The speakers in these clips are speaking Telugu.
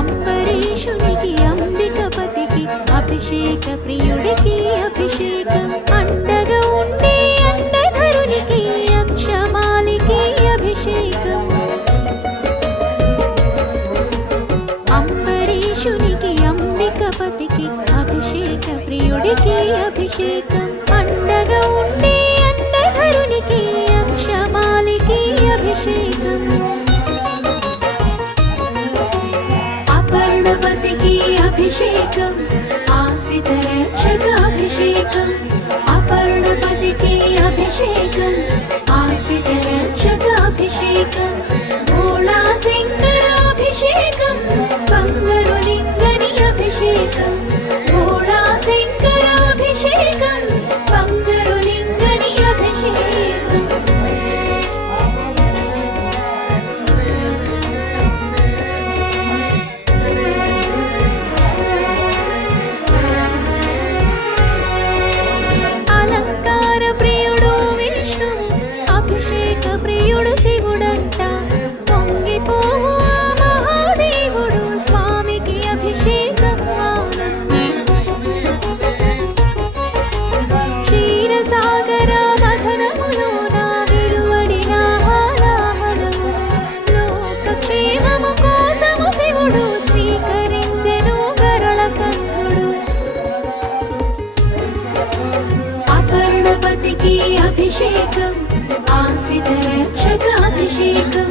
అంబరీషునికి అంబికపతికి అభిషేక ప్రియుడికి అభిషేకం అండగా ఉండే అండధరునికి అక్షమాలికి అభిషేకం అంబరీషునికి అంబికపతికి అభిషేక ప్రియుడికి అభిషేకం అండగా ఉండే అండధరునికి అక్షమాలికి అభిషేకం అపర్ణపతికి అభిషేకం ఆశ్రిత రక్షక అభిషేకం అపర్ణపతికి అభిషేకం ఆశ్రిత రక్షక అభిషేకం భోళా శంకర అభిషేకం బంగారు లింగని అభిషేకం భోళా శంకర అభిషేకం బంగారు లింగని అభిషేకం అలంకార ప్రియుడు విష్ణువు అభిషేక ప్రియుడు శివుడంట పొంగిపోవు ఆ మహాదేవుడు స్వామికి అభిషేకం ఆనందం క్షీరసాగర మథనములోన వెలువడిన హాలాహలము లోకక్షేమము కోసము శివుడు స్వీకరించెను గరుడ కంఠుడు అపర్ణపతికి అభిషేకం ఆశ్రిత రక్షక అభిషేకం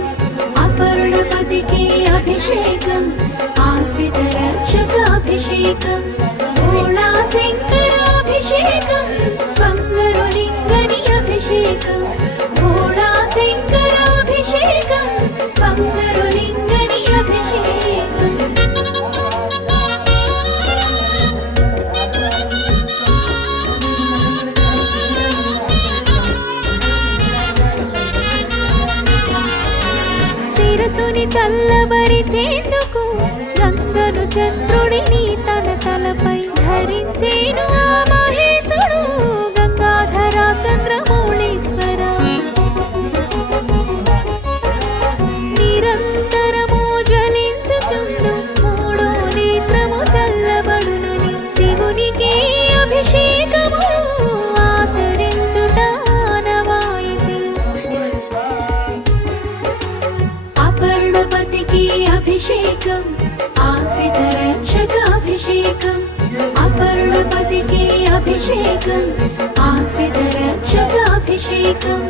అపర్ణపతికి అభిషేకం ఆశ్రిత రక్షక అభిషేకం భోళా శంకర అభిషేకం బంగారు లింగని అభిషేకం భోళా శంకర అభిషేకం బంగారు లింగని అభిషేకం శిరసుని చల్లబరిచేందుకు గంగను చంద్రుడిని తన తలపై ధరించేను ఆ మహేశుడు గంగాధర చంద్రమౌళీశ్వర నిరంతరము జ్వలించుచుండు మూడో నేత్రము చల్లబడునని శివునికి అభిషేకములు ఆచరించుట ఆనవాయితీ అపర్ణపతికి అభిషేకం ఆశ్రిత రక్షక అభిషేకం అపర్ణపతికి అభిషేకం ఆశ్రిత రక్షక అభిషేకం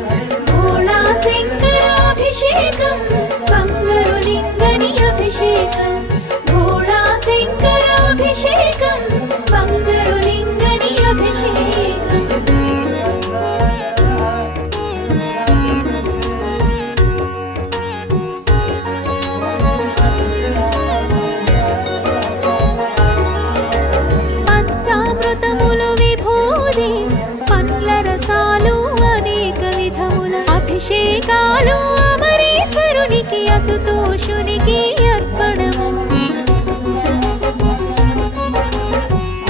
భోళా శంకర అభిషేకం బంగారు లింగని అభిషేకం భోళా శంకర అభిషేకం బంగారు లింగని అభిషేకం పంచామృతములు విభూది పండ్ల రసాలు అనేక విధముల అభిషేకాలు అమరేశ్వరునికి అసుతోషునికి అర్పణము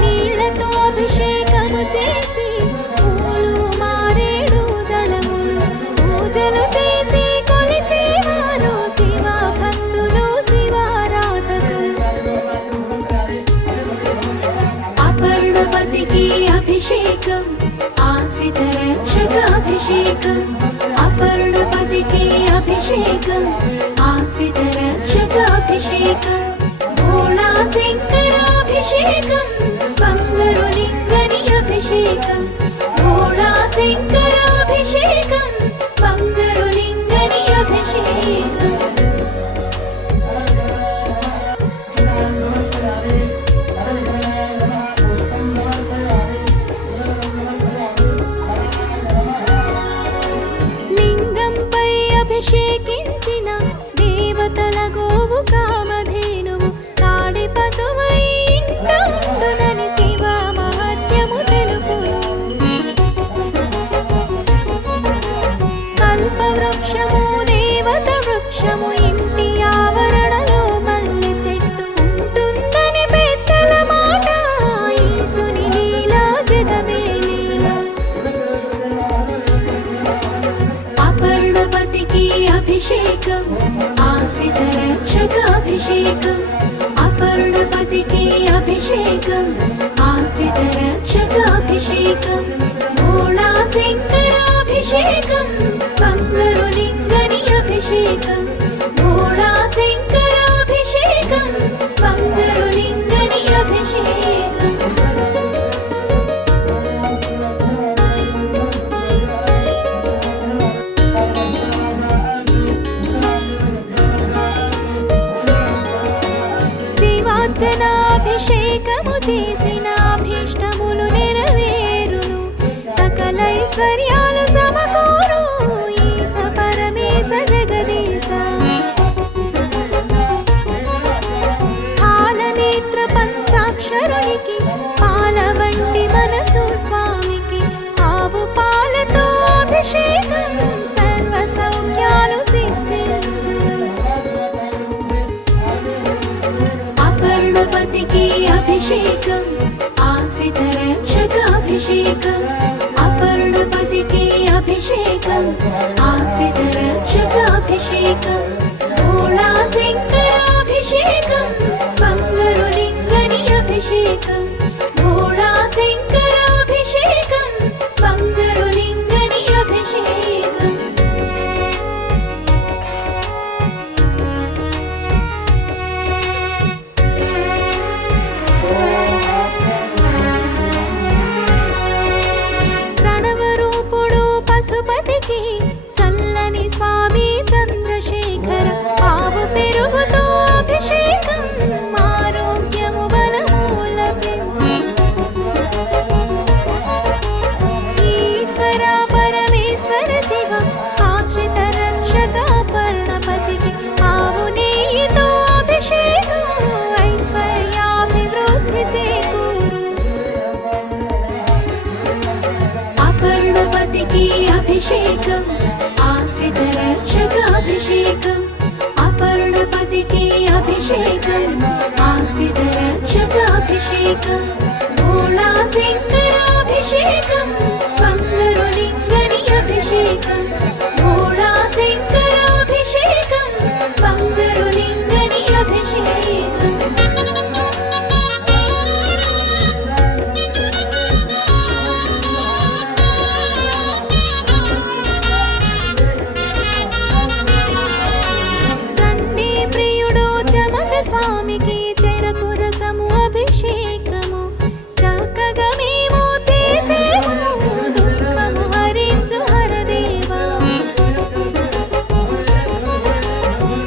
నీళ్లతో అభిషేకము చేసి పూలు మారేడు దళములు పూజలు చేసి కొలిచేవారు శివ భక్తులు శివారాధకులు అపర్ణపతికి అభిషేకం ఆశ్రిత రక్షక అభిషేకం అపర్ణపతికి అభిషేకం ఆశ్రిత రక్షక అభిషేకం భోళా శంకర అభిషేకం బంగారు లింగని అభిషేకం భోళా శంకర అభిషేకం బంగారు లింగని అభిషేకం లింగంపై అభిషేకించిన దేవతల గోవు కామధేనువు తాడి పశువై ఇంట अभिषेकम् आश्रितरक्षकाभिषेकम् भोळाशङ्कराभिषेकम् बङ्गरुलिङ्गनि अभिषेकम् भोळाशङ्कराभिषेकम् बङ्गरुलिङ्गनि अभिषेकम् శివార్చనాభిషేకము చేసిన అభీష్టములు నెరవేరును సకలైశ్వర్యాలు సమకూరు ఈశ పరమేశ జగదీశ పాలనేత్ర పంచాక్షరునికి పాల వంటి మనసు స్వామికి ఆవు పాలతో అభిషేకం సర్వ సౌఖ్యాలు సిద్ధించును అపర్ణపతికి అభిషేకం ఆశ్రితరక్షకాభిషేకం అపర్ణపతికి అభిషేకం ఆశ్రితరక్షకాభిషేకం భోళాశంకరాభిషేకం బంగరులింగని అభిషేకం భోళాశంకరాభిషేకం బంగరులింగని అభిషేకం ప్రణవరూపుడు పశుపతికి చల్లని స్వామి చంద్రశేఖర ఆవు పెరుగుతో అభిషేకం ఆరోగ్యము బలము లభించు ఈశ్వర పరమేశ్వర శివ ఆశ్రిత రక్షక పర్ణపతికి ఆవు నెయ్యితో అభిషేకం ఐశ్వర్యాభివృద్ధి చేకూరు అపర్ణపతికి అభిషేకం ఆశ్రితరక్షకాభిషేకం అపర్ణపతికి అభిషేకం ఆశ్రితరక్షకాభిషేకం భోళాశంకరాభిషేకం బంగరులింగని అభిషేకం భోళాశంకరాభిషేకం బంగరులింగని అభిషేకం చండీ ప్రియుడు చమక స్వామికి చెరకు రసము అభిషేకము చక్కగా మేము చేసేము దుఃఖము హరించు హరదేవా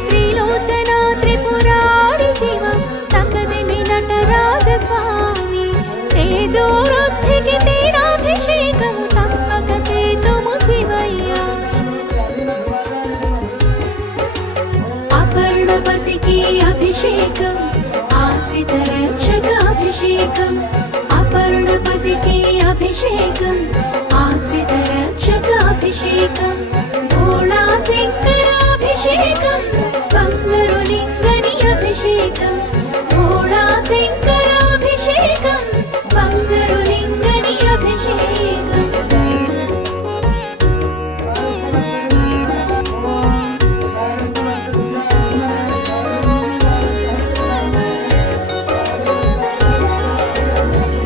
త్రిలోచన త్రిపురారి శివ తకదిమి నటరాజ స్వామి తేజోవృద్ధికి తేనాభిషేకము తప్పక చేతుము శివయ్యా అపర్ణపతికి అభిషేకం ఆశ్రితరక్షకాభిషేకం అపర్ణపతికి అభిషేకం ఆశ్రితరక్షకాభిషేకం భోళాశంకరాభిషేకం బంగరులింగని అభిషేకం భోళాశంకరాభిషేకం బంగరులింగని అభిషేకం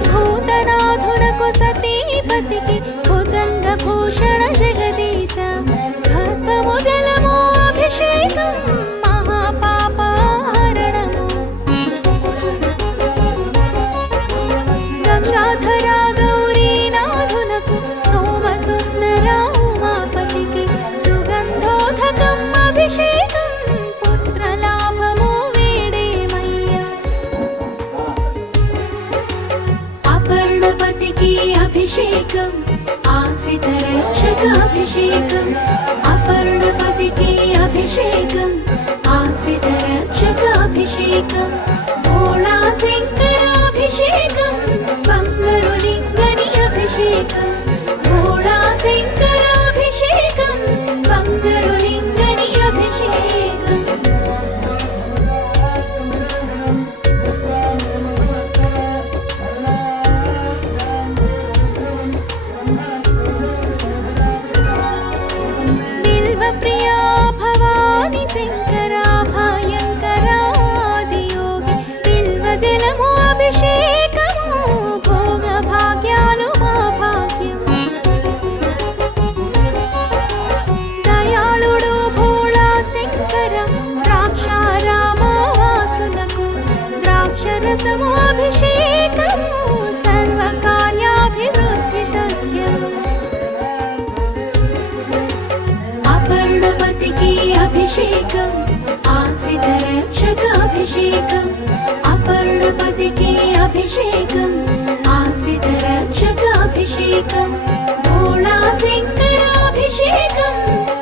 భూతనాథునకు సతీపతికి భుజంగ భూషణ జగదీశ భస్మము జలము అభిషేకం మహాపాపహరణము గంగాధర గౌరీనాథునకు సోమసుందర ఉమాపతికి సుగంధోధకం అభిషేకం పుత్రలాభము వేడేమయ్యా అపర్ణపతికి అభిషేకం ఆశ్రితరక్షకాభిషేకం అపర్ణపతికి అభిషేకం ఆశ్రితరక్షకాభిషేకం భోళాశంకరాభిషేకం బంగరులింగని అభిషేకం భోళాశంకరాభిషేకం బంగరులింగని అభిషేకం బిల్వప్రియా భవాని శంకరా భయంకరాదియోగి బిల్వజలము అభిషేకము భోగ భాగ్యాలు మా భాగ్యం. దయాళుడు భోళా శంకర ద్రాక్షారామ వాసులకు ద్రాక్షరసము అభిషేకము సర్వకార్యాభివృద్ధి తథ్యము. అపర్ణపతికి అభిషేకం ఆశ్రిత రక్షక అభిషేకం. అపర్ణపతికి అభిషేకం ఆశ్రిత రక్షక అభిషేకం. భోళా శంకర అభిషేకం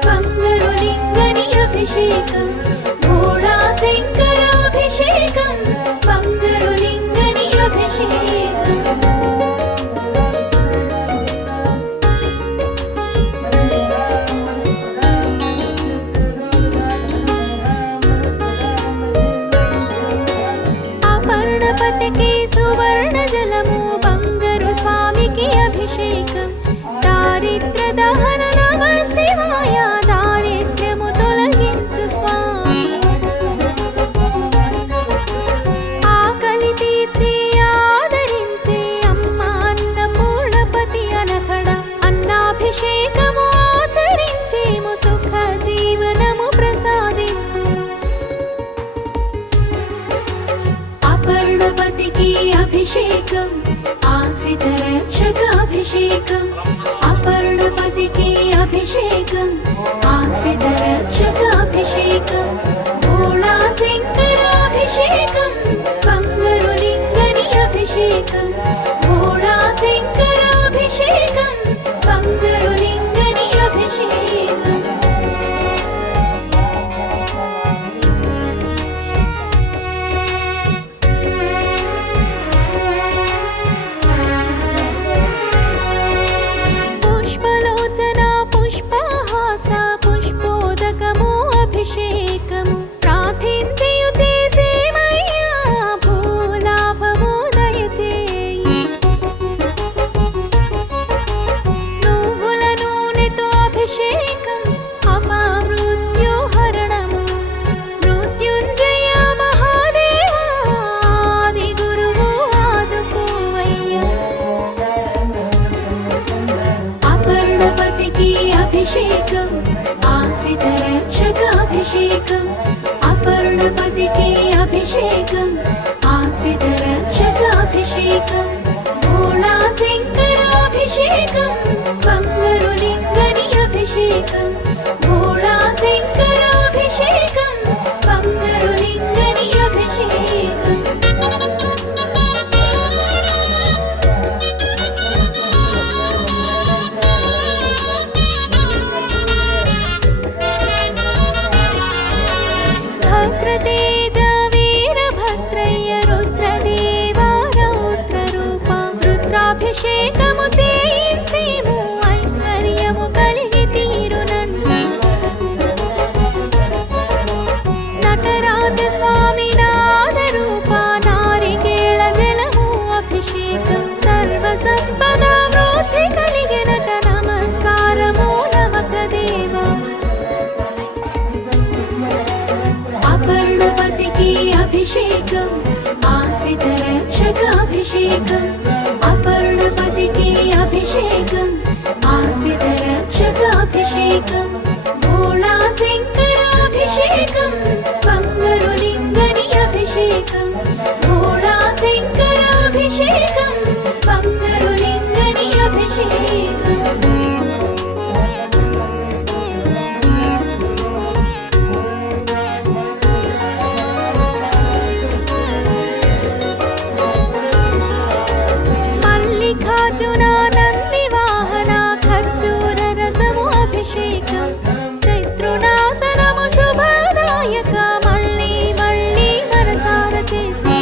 బంగారు లింగని అభిషేకం. భోళా శంకర అభిషేకం బంగారు లింగని అభిషేకం. అపర్ణపతికి సువర్ణ జలము బంగారు స్వామికి అభిషేకం. దారిద్ర దహన నమ శివాయ దారిద్ర్యము తొలగించు స్వామి. ఆకలి తీర్చి ఆదరించి అమ్మ అన్నపూర్ణపతి అనకడ అన్నాభిషేకము ఆచరించేము సుఖ జీవనము ప్రసాదింపు. అపర్ణపతికి అభిషేకం ఆశ్రిత రక్షక అభిషేకం. అపర్ణపతికి అభిషేకం ఆశ్రిత రక్షక అభిషేకం. భోళా శంకర అభిషేకం బంగారు లింగని అభిషేకం. భోళా శంకర అభిషేకం బంగారు లింగని అభిషేకం. పుష్పలోచన పుష్పహాస పుష్పోదకము అభిషేకము. ప్రార్థించియు చేసేమయ్యా భూలాభము దయచేయి. నువ్వుల నూనెతో అభిషేకం అపమృత్యుహరణము. మృత్యుంజయ మహాదేవా ఆది గురువు ఆదుకోవయ్యా. అపర్ణపతికి అభిషేకం ఆశ్రిత రక్షక అభిషేకం. అపర్ణపతికి అభిషేకం ఆశ్రిత రక్షక అభిషేకం. భోళా శంకర అభిషేకం బంగారు లింగని అభిషేకం. భోళా శంకర అభిషేకం బంగారు లింగని అభిషేకం. భద్రతేజ వీరభద్రయ్య రుద్రదేవా రౌద్రరూప రుద్రాభిషేకము చేయించేము ఐశ్వర్యము కలిగి తీరునంట. నటరాజ స్వామి నాదరూప నారికేళ జలము అభిషేకం. సర్వ సంపద వృద్ధి కలిగినట నమస్కారము నమక దేవా. అపర్ణపతికి అభిషేకం ఆశ్రిత రక్షక అభిషేకం. అపర్ణపతికి అభిషేకం ఆశ్రిత రక్షక అభిషేకం. భోళా శంకర అభిషేకం బంగారు లింగని అభిషేకం. భోళా శంకర అభిషేకం బంగారు లింగని అభిషేకం. మల్లికార్జున నంది వాహన ఖర్జూర రసము అభిషేకం. శత్రునాశనము శుభదాయక మళ్ళీ మళ్ళీ మనసార చేసి.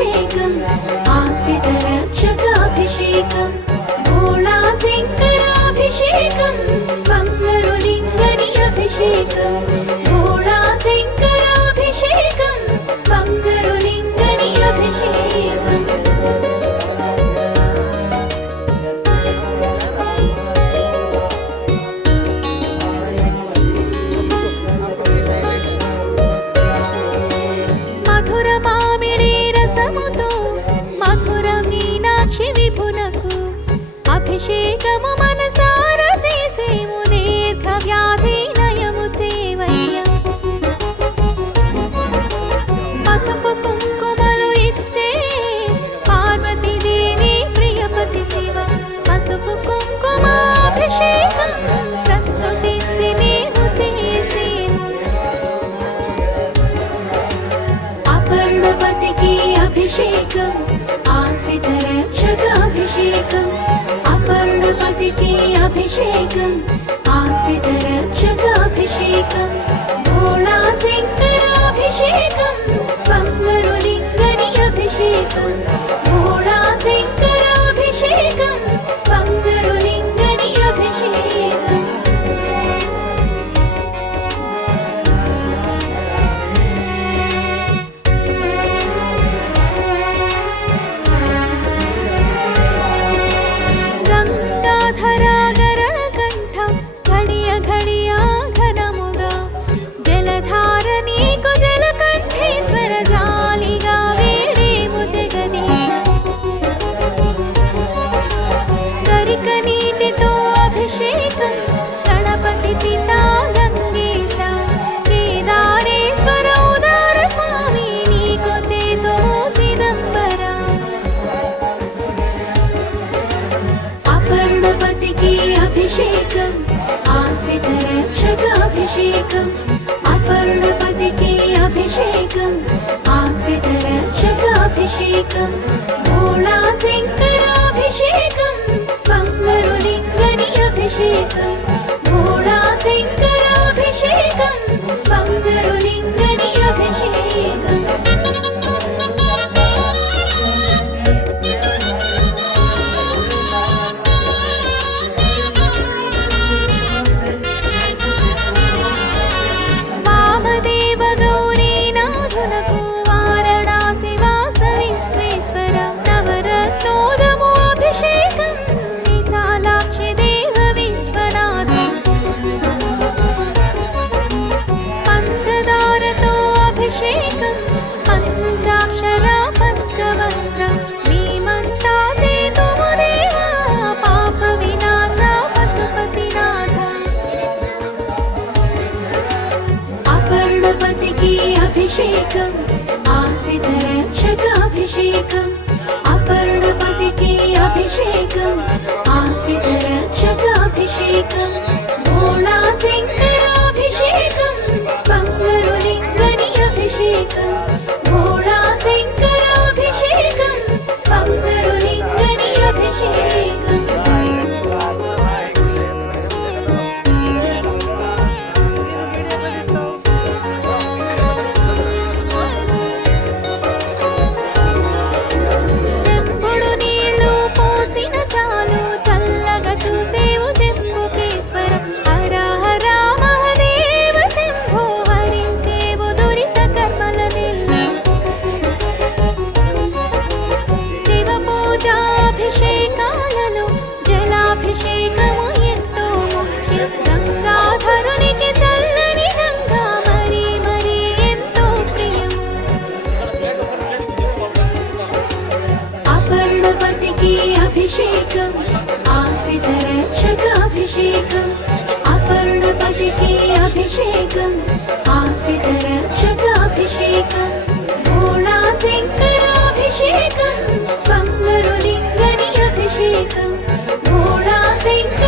అభిషేకం ఆశ్రిత రక్షకాభిషేకం భోళాశంకరాభిషేకం బంగారు లింగని అభిషేకం భోళాశంకరాభిషేకం బంగారు లింగని అభిషేకం మధుర మామిడి రసముతో మధుర మీనాక్షి విభునకు అభిషేకము మనసార చేసేము దీర్ఘ వ్యాధి నయము చేవయ్య పసుపు కుంకుమలు ఇచ్చే పార్వతీదేవి ప్రియపతి శివ పసుపు కుంకుమాభిషేకం ప్రస్తుతించి మేము చేసేము అపర్ణపతికి అభిషేకం ఆశ్రిత రక్షకాభిషేకం అపర్ణపతికి అభిషేకం ఆశ్రిత రక్షకాభిషేకం భోళాశంకరాభిషేకం బంగారు లింగని అభిషేకం భోళాశంకరాభిషేకం బంగారు లింగని అభిషేకం గంగాధరాగరణ కంఠం ఘడియ ఘడియ ఘనముగా జలధార నీకు జలకంఠేశ్వర జాలిగా వేడేము జగదీశ గరిక నీటితో అభిషేకం గణపతి పితా గంగేశ కేదారేశ్వర ఉదార స్వామి నీకు చేతో చిదంబర అపర్ణపతికి అభిషేకం ఆశ్రిత రక్షకాభిషేకం అపర్ణపతికి అభిషేకం ఆశ్రిత రక్షకాభిషేకం భోళాశంకరాభిషేకం బంగారు లింగని అభిషేకం భోళాశంకరాభిషేకం బంగారు లింగని అభిషేకం వామదేవ గౌరీనాథునకు వారణాసి వాస విశ్వేశ్వర నవరత్నోదము అభిషేకం విశాలాక్షి దేవ విశ్వనాథ పంచదారతో అభిషేకం పంచాక్షర పంచమంత్ర మేమంతా చేతుము దేవా పాప వినాశ పశుపతినాథ అపర్ణపతికి అభిషేకం ఆశ్రిత రక్షకాభిషేకం అపర్ణపతికి అభిషేకం ఆశ్రిత రక్షకాభిషేకం భోళాశంకరాభిషేకం బంగారు లింగని అభిషేకం భోళాశంకరాభిషేకం బంగారు లింగని అభిషేకం చెంబుడు నీళ్లు పోసిన చాలు చల్లగా చూసేవు చెంబుకేశ్వర హర హర మహదేవ శంభో హరించేవు దురిత కర్మల నిల్ల శివ పూజాభిషేకాలలో జలాభిషేకము ఎంతో ముఖ్యం గంగాధరునికి చల్లని గంగా మరీ మరీ ఎంతో ప్రియం అపర్ణపతికి అభిషేకం ఆశ్రిత రక్షకాభిషేకం అపర్ణపతికి అభిషేకం ఆశ్రిత రక్షకాభిషేకం భోళాశంకరాభిషేకం బంగారు లింగని అభిషేకం భోళాశంకరాభిషేకం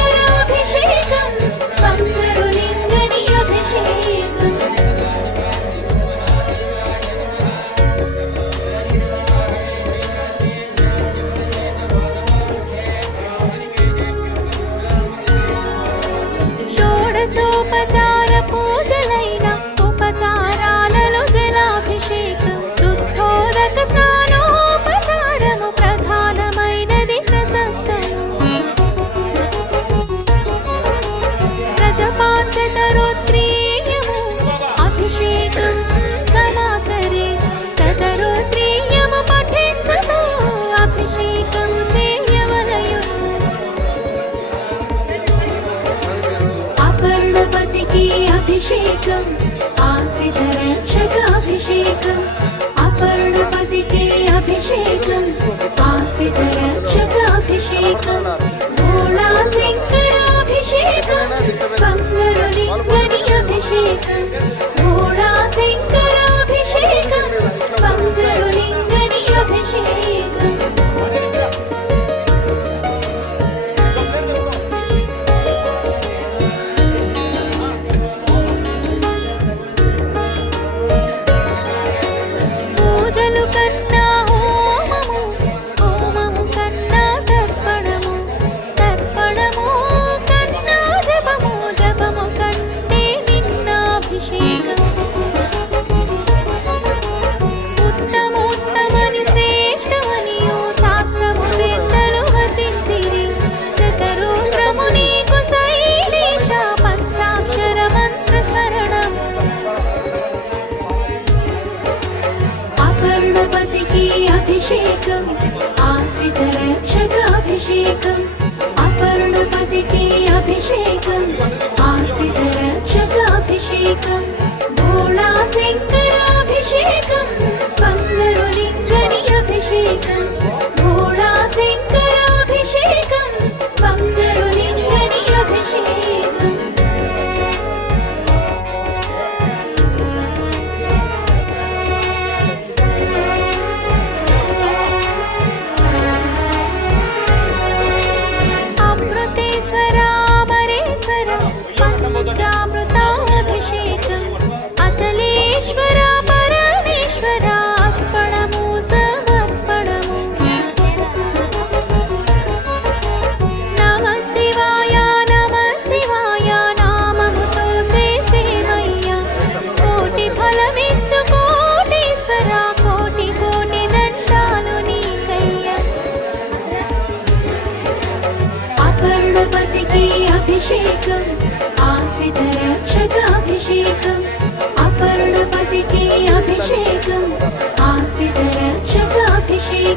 బంగారు లింగని అభిషేకం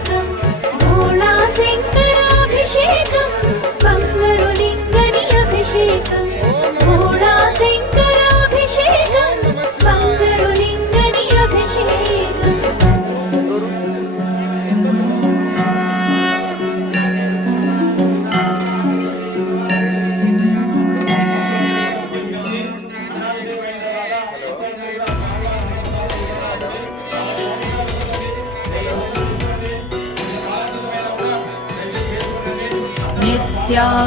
अभिषेकं भोळाशङ्कराभिषेकं बङ्गरुलिङ्गनि अभिषेकं भोळाशङ्कराभिषेकं बङ्गरुलिङ्गनि अभिषेकम्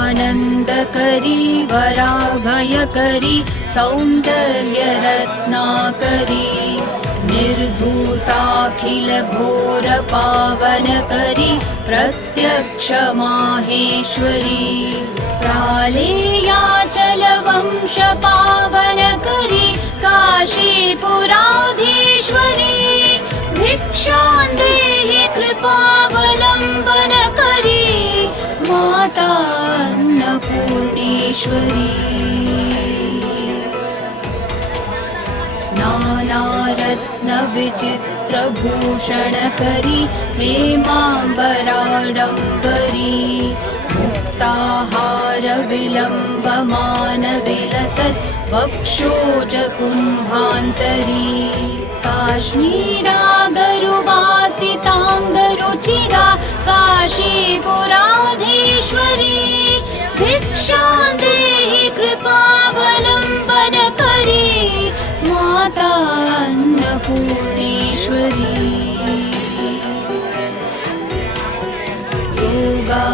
नित्यानन्दकरी वराभयकरी सौन्दर्यरत्नाकरी निर्धूताखिलघोरपावनकरी प्रत्यक्षमाहेश्वरी प्रालेयाचलवंशपावनकरी काशीपुराधीश्वरी भिक्षां देहि कृपावलम्बनकरी माता अन्नपूर्णेश्वरी नानारत्नविचित्रभूषणकरी हेमाम्बराडम्बरी मुक्ताहारविलम्बमानविलसत् वक्षोजकुम्भान्तरी काश्मीरागरुवासिताङ्गरुचिरा काशीपुराधीश्वरी भिक्षां देहि कृपावलम्बनकरी माता अन्नपूर्णेश्वरी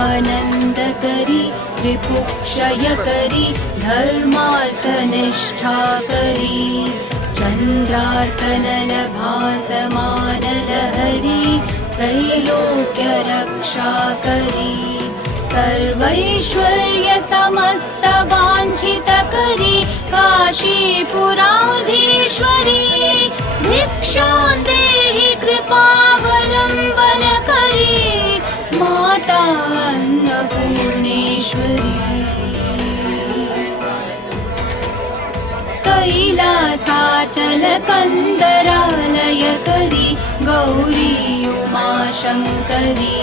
योगानन्दकरी त्रिपुक्षयकरी धर्मार्थनिष्ठाकरी चन्द्रार्कनलभासमानलहरी त्रैलोक्यरक्षाकरी सर्वैश्वर्यसमस्तवाञ्छितकरी काशीपुराधीश्वरी भिक्षां देहि कृपावलम्बनकरी माता अन्नपूर्णेश्वरी कैलासाचलकन्दरालयकरी गौरी उमाशङ्करी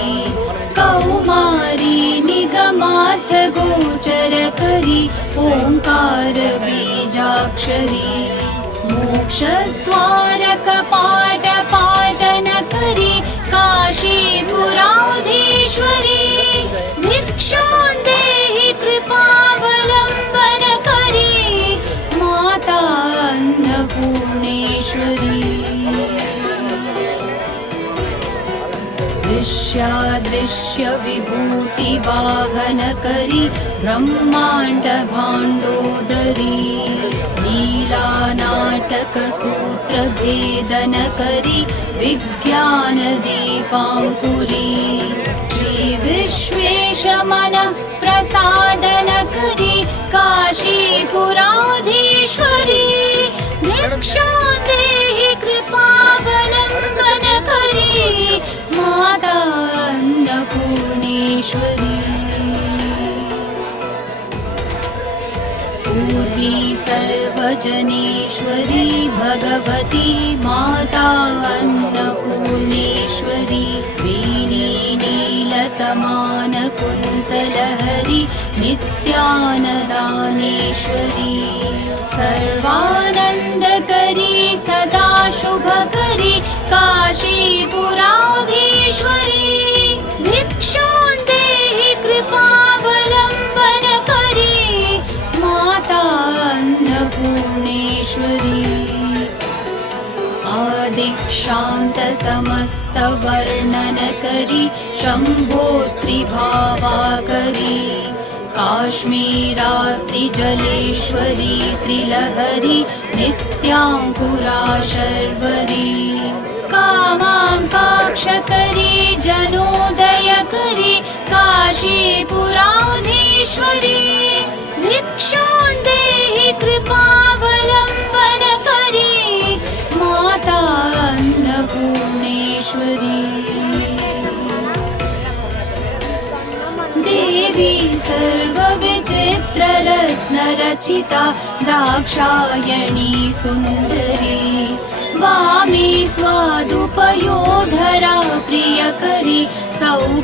कौमारी निगमार्थगोचरकरी ओङ्कारबीजाक्षरी मोक्षद्वारकपाटपाटनकरी काशीपुराधीश्वरी भिक्षां देहि कृपावलम्बनकरी माता अन्नपूर्णेश्वरी दृश्यादृश्यविभूतिवाहनकरी ब्रह्माण्डभाण्डोदरी लीलानाटकसूत्रभेदनकरी विज्ञानदीपाङ्कुरी श्रीविश्वेशमनः प्रसादनकरी काशीपुराधीश्वरी भिक्षां देहि कृपावलम्बनकरी माता अन्नपूर्णेश्वरी पूर्वी सर्वजनेश्वरी भगवती माता अन्नपूर्णेश्वरी वेणी नीलसमानकुन्तलहरी नित्यानदानेश्वरी सर्वानन्दकरी सदा शुभकरी काशीपुराधीश्वरी भिक्षां देहि कृपावलम्बनकरी माता अन्नपूर्णेश्वरी आदिक्षान्तसमस्तवर्णनकरी शम्भोस्त्रिभावाकरी काश्मीरात्रिजलेश्वरी त्रिलहरी नित्याङ्कुरा शर्वरी कामाङ्काक्षकरी जनोदयकरी काशीपुराधीश्वरी भिक्षां देहि कृपावलम्बनकरी माता अन्नपूर्णेश्वरी देवी सर्वविचित्ररत्नरचिता दाक्षायणी सुन्दरी वामे स्वादुपयोधरा प्रियकरी सौभाग्यमाहेश्वरी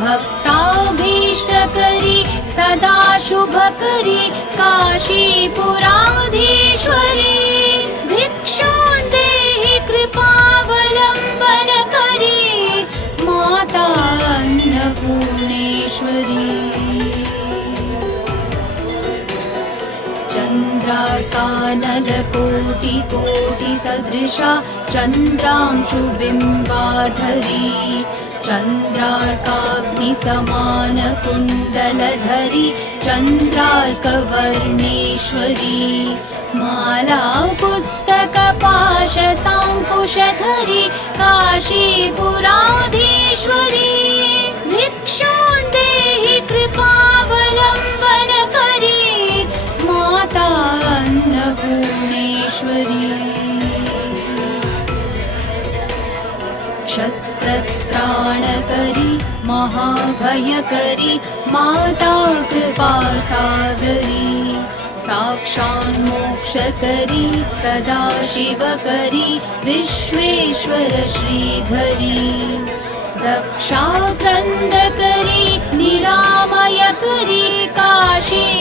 भक्ताभीष्टकरी सदा शुभकरी काशीपुराधीश्वरी भिक्षां देहि कृपावलम्बनकरी माता अन्नपूर्णेश्वरी चन्द्रार्कानलकोटिकोटिसदृशा चन्द्रांशुबिम्बाधरी चन्द्रार्काग्निसमानकुण्डलधरी चन्द्रार्कवर्णेश्वरी माला पुस्तकपाशसाङ्कुशधरी काशीपुराधीश्वरी भिक्षां देहि कृपावलम्बनकरी माता अन्नपूर्णेश्वरी क्षत्रत्राणकरी महाभयकरी माता कृपासागरी साक्षान्मोक्षकरी सदा शिवकरी विश्वेश्वर श्रीधरी दक्षाक्रन्दकरी निरामयकरी काशीपुराधीश्वरी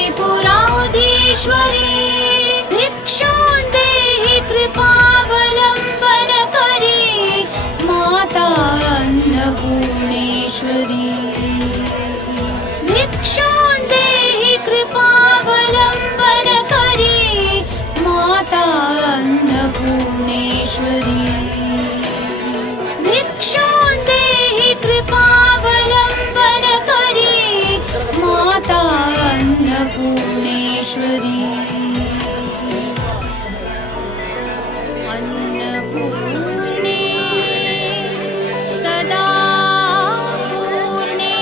भिक्षां देहि कृपावलम्बनकरी माता अन्नपूर्णेश्वरी भिक्षां देहि कृपावलम्बनकरी माता अन्नपूर्णेश्वरी भिक्षां देहि कृपावलम्बनकरी माता अन्नपूर्णेश्वरी अन्नपूर्णे सदा पूर्णे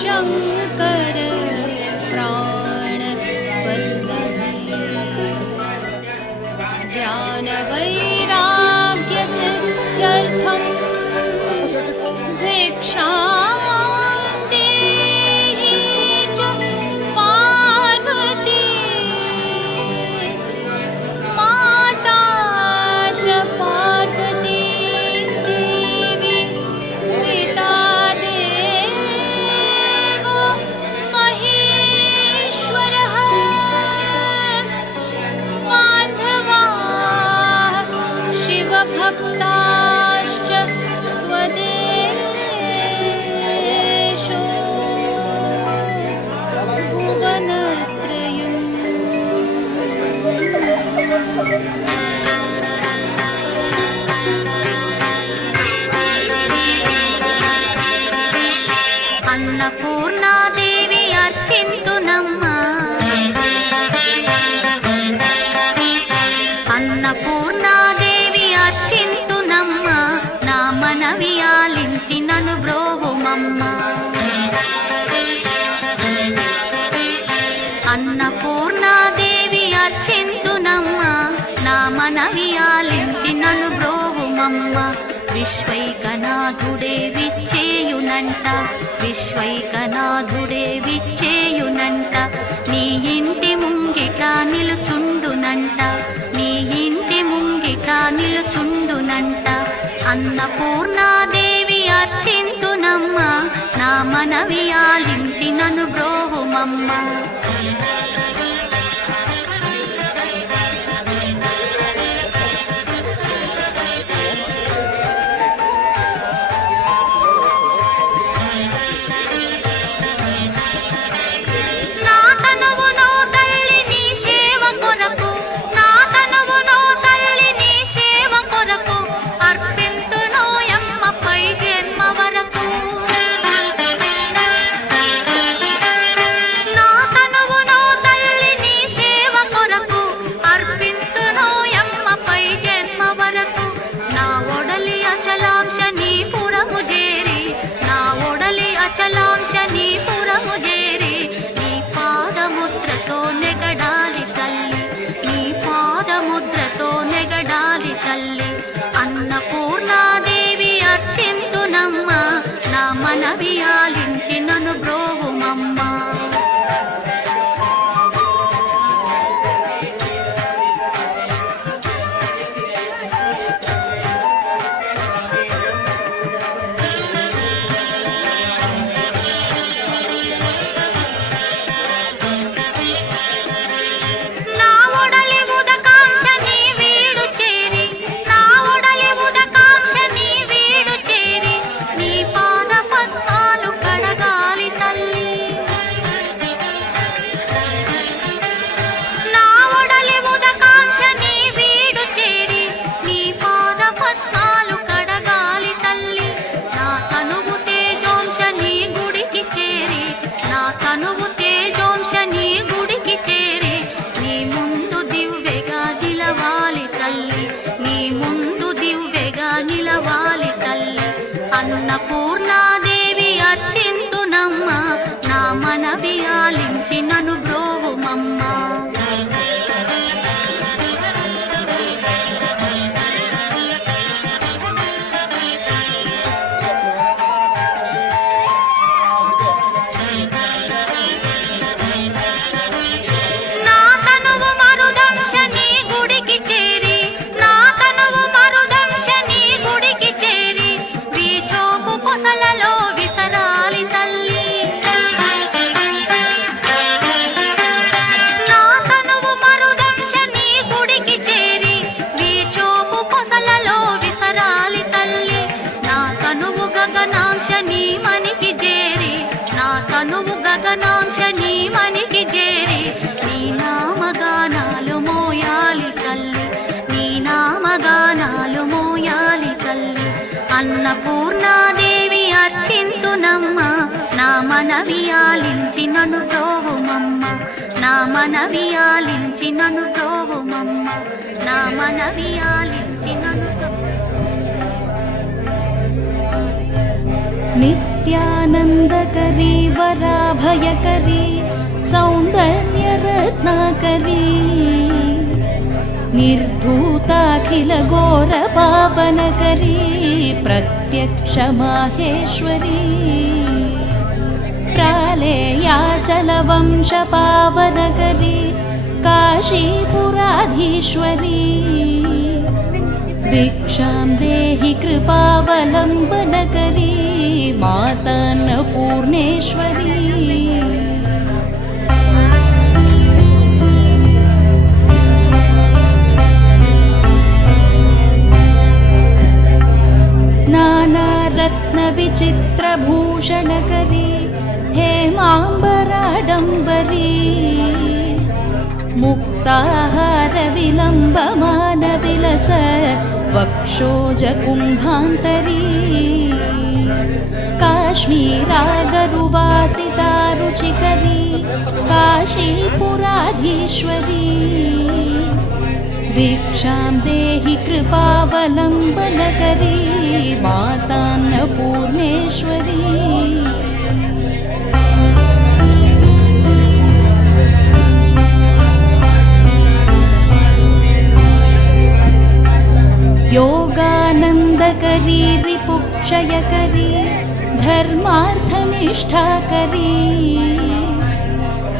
शङ्कर प्राणवल्लभे ज्ञानवैराग्यसिद्ध्यर्थं भिक्षां देहि च पार्वती माता च पार्वती देवी पिता देवो महेश्वरः बान्धवाः शिवभक्ताश्च स्वदेशो भुवनत्रयम् अन्नपूर्णादेवी अर्चिन्तुनम्म अन्नपूर्णादेवी अर्चिन्तुनम्म ना मनवि आलिंचि ननु ब्रोवुमम्म अन्नपूर्णादेवी अर्चिन्तुनम्म ना मनवि आलिंचि ननु ब्रोवुमम्म విశ్వైకనాథుడే విచ్చేయునంట విశ్వైకనాథుడే విచ్చేయునంట నీ ఇంటి ముంగిట నిలుచుండునంట నీ ఇంటి ముంగిట నిలుచుండునంట అన్నపూర్ణాదేవి అర్చింతునమ్మ నా మనవి ఆలించి నన్ను బ్రోవుమమ్మ నా తనువు అన్నపూర్ణాదేవి అర్చింతునమ్మ నా మనవి ఆలించి నను బ్రోవుమమ్మ. గగనాంశ నీ మనికి చేరి నీ నామగానాలు మోయాలి తల్లి, నీ నామగానాలు మోయాలి తల్లి. అన్నపూర్ణాదేవి అర్చింతునమ్మ నా మనవి ఆలించి నను బ్రోవుమమ్మ, నా మనవి ఆలించి నను బ్రోవుమమ్మ, నా మనవి ఆలించి నను. నిత్యానందకరీ వరాభయకరీ సౌందర్యరత్నాకరీ నిర్ధూతాఖిల ఘోర పావనకరీ ప్రత్యక్ష మాహేశ్వరీ ప్రాళేయాచల వంశ పావనకరీ కాశీపురాధీశ్వరీ భిక్షాం దేహి కృపావలంబనకరీ మాతాన్నపూర్ణేశ్వరీ. నానారత్న విచిత్రభూషణకరీ హేమాంబరాడంబరీ ముక్తాహార విలంబమాన విలస వక్షోజ కుంభాంతరీ కాశ్మీరాగరువాసితారుచికరీ కాశీపురాధీశ్వరీ భిక్షాం దేహి కృపావలంబనకరీ మాతాన్నపూర్ణేశ్వరీ. योगानन्दकरी रिपुक्षयकरी धर्मार्थनिष्ठाकरी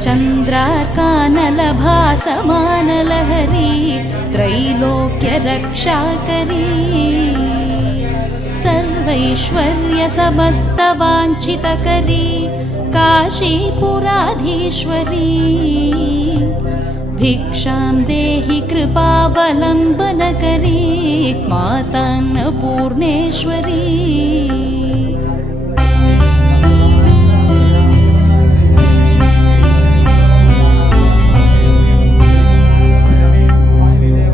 चन्द्रार्कानलभासमानलहरी त्रैलोक्यरक्षाकरी सर्वैश्वर्यसमस्तवाञ्छितकरी काशीपुराधीश्वरी भिक्षां देहि कृपावलम्बनकरी मातान्नपूर्णेश्वरी.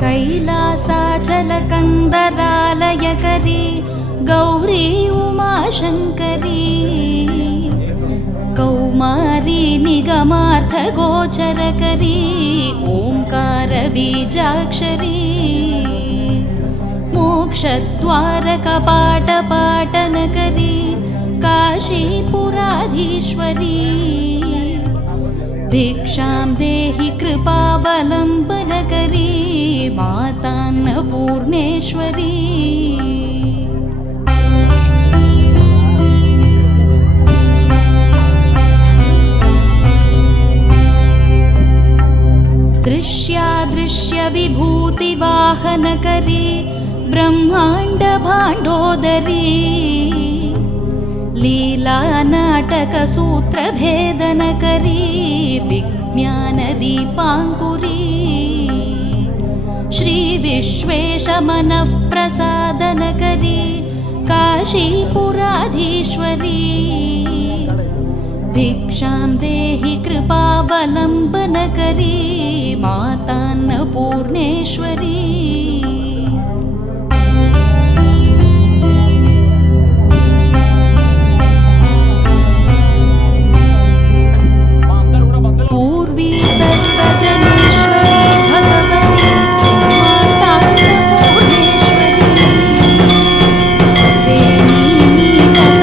कैलासाचलकन्दरालयकरी गौरी उमाशङ्करी कौमारी निगमार्थगोचरकरी ओंकारबीजाक्षरी मोक्षद्वारकपाटपाटनकरी काशीपुराधीश्वरी भिक्षां देहि कृपावलम्बनकरी मातान्नपूर्णेश्वरी. दृश्यादृश्य विभूतिवाहनकरी ब्रह्मांड भाण्डोदरी लीलानाटकसूत्रभेदनकरी विज्ञानदीपाङ्कुरी श्रीविश्वेशमनःप्रसादनकरी काशीपुराधीश्वरी भिक्षां देहि कृपावलम्बनकरी मातान्नपूर्णेश्वरी. पूर्वी सर्वजनेश्वरी भगवती मातान्नपूर्णेश्वरी वेणीमीटस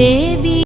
దేవి